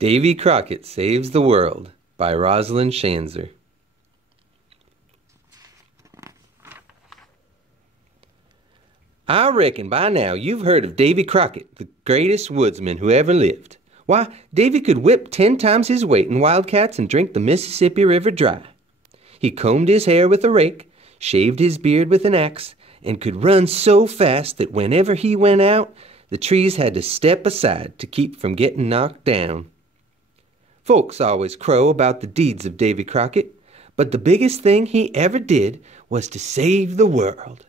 Davy Crockett Saves the World by Rosalyn Schanzer. I reckon by now you've heard of Davy Crockett, the greatest woodsman who ever lived. Why, Davy could whip 10 times his weight in wildcats and drink the Mississippi River dry. He combed his hair with a rake, shaved his beard with an axe, and could run so fast that whenever he went out, the trees had to step aside to keep from getting knocked down. Folks always crow about the deeds of Davy Crockett, but the biggest thing he ever did was to save the world.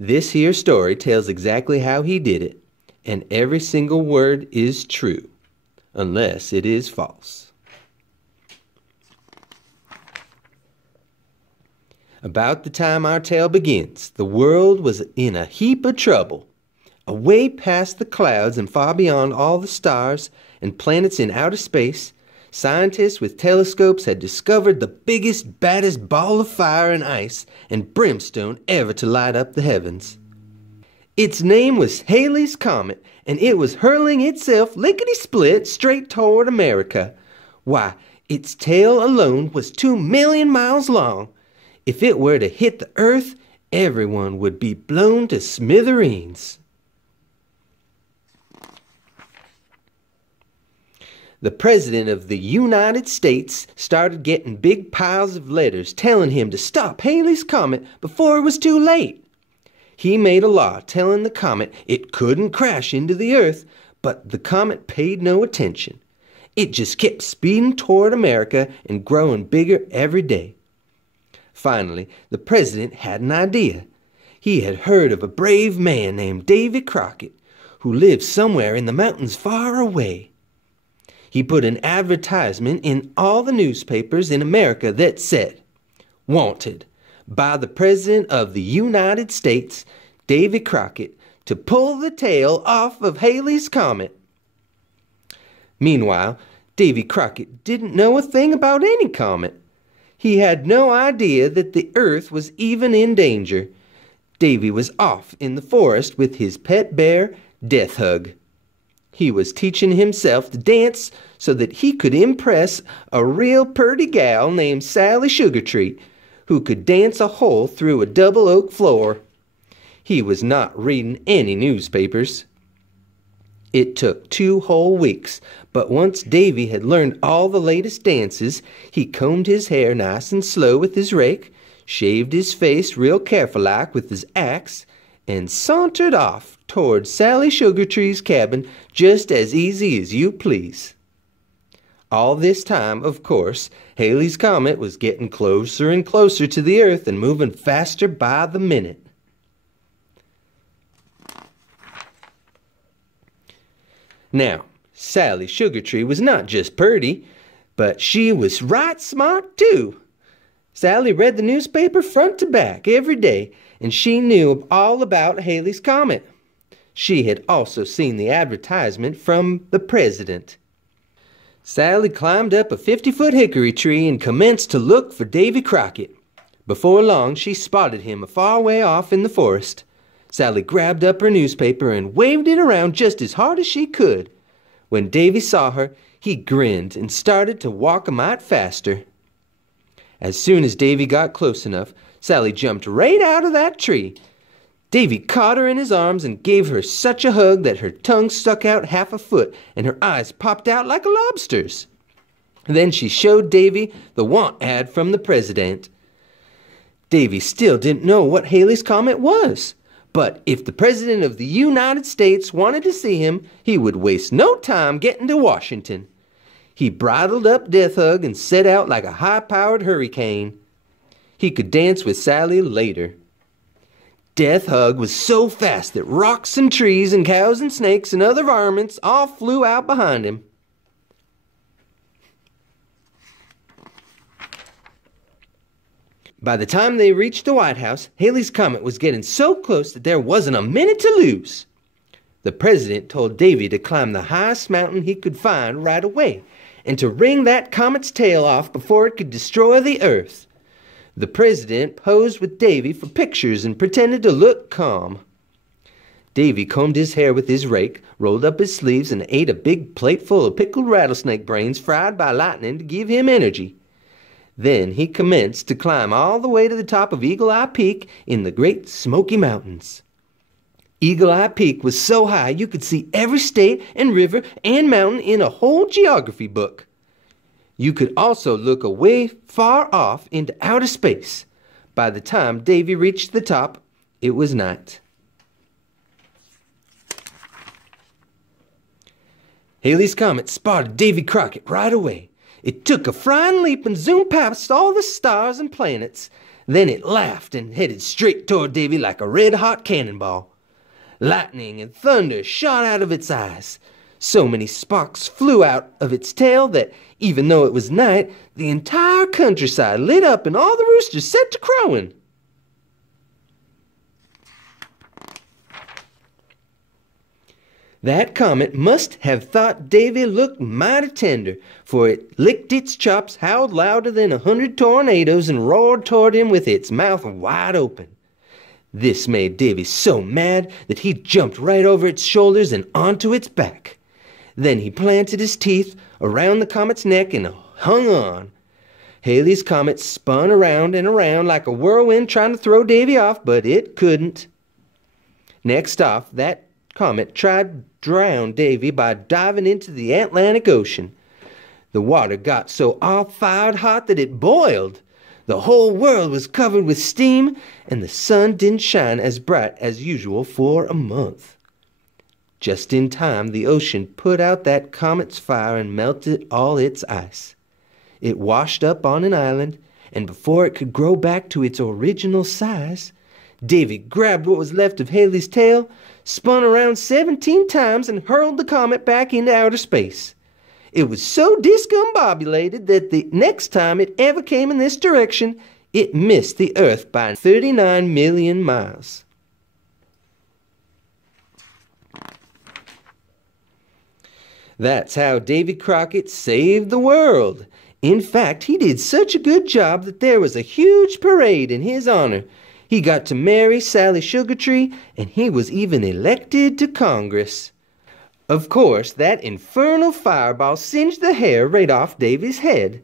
This here story tells exactly how he did it, and every single word is true, unless it is false. About the time our tale begins, the world was in a heap of trouble. Away past the clouds and far beyond all the stars and planets in outer space, scientists with telescopes had discovered the biggest, baddest ball of fire and ice and brimstone ever to light up the heavens. Its name was Halleys Comet, and it was hurling itself lickety-split straight toward America. Why, its tail alone was 2 million miles long. If it were to hit the earth, everyone would be blown to smithereens. The President of the United States started getting big piles of letters telling him to stop Halleys Comet before it was too late. He made a law telling the comet it couldn't crash into the earth, but the comet paid no attention. It just kept speeding toward America and growing bigger every day. Finally, the President had an idea. He had heard of a brave man named Davy Crockett, who lived somewhere in the mountains far away. He put an advertisement in all the newspapers in America that said, "Wanted by the President of the United States, Davy Crockett, to pull the tail off of Halleys Comet." Meanwhile, Davy Crockett didn't know a thing about any comet. He had no idea that the earth was even in danger. Davy was off in the forest with his pet bear, Death Hug. He was teaching himself to dance so that he could impress a real purty gal named Sally Sugartree, who could dance a hole through a double oak floor. He was not reading any newspapers. It took 2 whole weeks, but once Davy had learned all the latest dances, he combed his hair nice and slow with his rake, shaved his face real careful-like with his axe, and sauntered off toward Sally Sugartree's cabin just as easy as you please. All this time, of course, Halleys Comet was getting closer and closer to the earth and moving faster by the minute. Now, Sally Sugartree was not just purty, but she was right smart too. Sally read the newspaper front to back every day, and she knew all about Halleys Comet. She had also seen the advertisement from the President. Sally climbed up a 50-foot hickory tree and commenced to look for Davy Crockett. Before long, she spotted him a far way off in the forest. Sally grabbed up her newspaper and waved it around just as hard as she could. When Davy saw her, he grinned and started to walk a mite faster. As soon as Davy got close enough, Sally jumped right out of that tree. Davy caught her in his arms and gave her such a hug that her tongue stuck out half a foot and her eyes popped out like a lobster's. Then she showed Davy the want ad from the President. Davy still didn't know what Halleys Comet was, but if the President of the United States wanted to see him, he would waste no time getting to Washington. He bridled up Death Hug and set out like a high-powered hurricane. He could dance with Sally later. Death Hug was so fast that rocks and trees and cows and snakes and other varmints all flew out behind him. By the time they reached the White House, Halleys Comet was getting so close that there wasn't a minute to lose. The President told Davy to climb the highest mountain he could find right away and to wring that comet's tail off before it could destroy the earth. The President posed with Davy for pictures and pretended to look calm. Davy combed his hair with his rake, rolled up his sleeves, and ate a big plate full of pickled rattlesnake brains fried by lightning to give him energy. Then he commenced to climb all the way to the top of Eagle Eye Peak in the Great Smoky Mountains. Eagle Eye Peak was so high you could see every state and river and mountain in a whole geography book. You could also look away far off into outer space. By the time Davy reached the top, it was night. Halleys Comet spotted Davy Crockett right away. It took a flying leap and zoomed past all the stars and planets. Then it laughed and headed straight toward Davy like a red-hot cannonball. Lightning and thunder shot out of its eyes. So many sparks flew out of its tail that, even though it was night, the entire countryside lit up and all the roosters set to crowing. That comet must have thought Davy looked mighty tender, for it licked its chops, howled louder than 100 tornadoes, and roared toward him with its mouth wide open. This made Davy so mad that he jumped right over its shoulders and onto its back. Then he planted his teeth around the comet's neck and hung on. Halleys Comet spun around and around like a whirlwind trying to throw Davy off, but it couldn't. Next off, that comet tried to drown Davy by diving into the Atlantic Ocean. The water got so all-fired hot that it boiled. The whole world was covered with steam, and the sun didn't shine as bright as usual for a month. Just in time, the ocean put out that comet's fire and melted all its ice. It washed up on an island, and before it could grow back to its original size, Davy grabbed what was left of Haley's tail, spun around 17 times, and hurled the comet back into outer space. It was so discombobulated that the next time it ever came in this direction, it missed the Earth by 39 million miles. That's how Davy Crockett saved the world. In fact, he did such a good job that there was a huge parade in his honor. He got to marry Sally Sugartree, and he was even elected to Congress. Of course, that infernal fireball singed the hair right off Davy's head.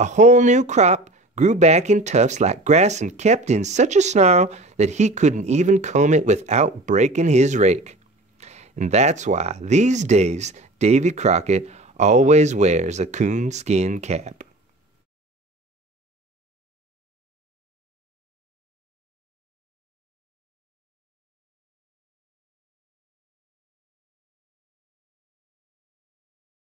A whole new crop grew back in tufts like grass and kept in such a snarl that he couldn't even comb it without breaking his rake. And that's why, these days, Davy Crockett always wears a coonskin cap.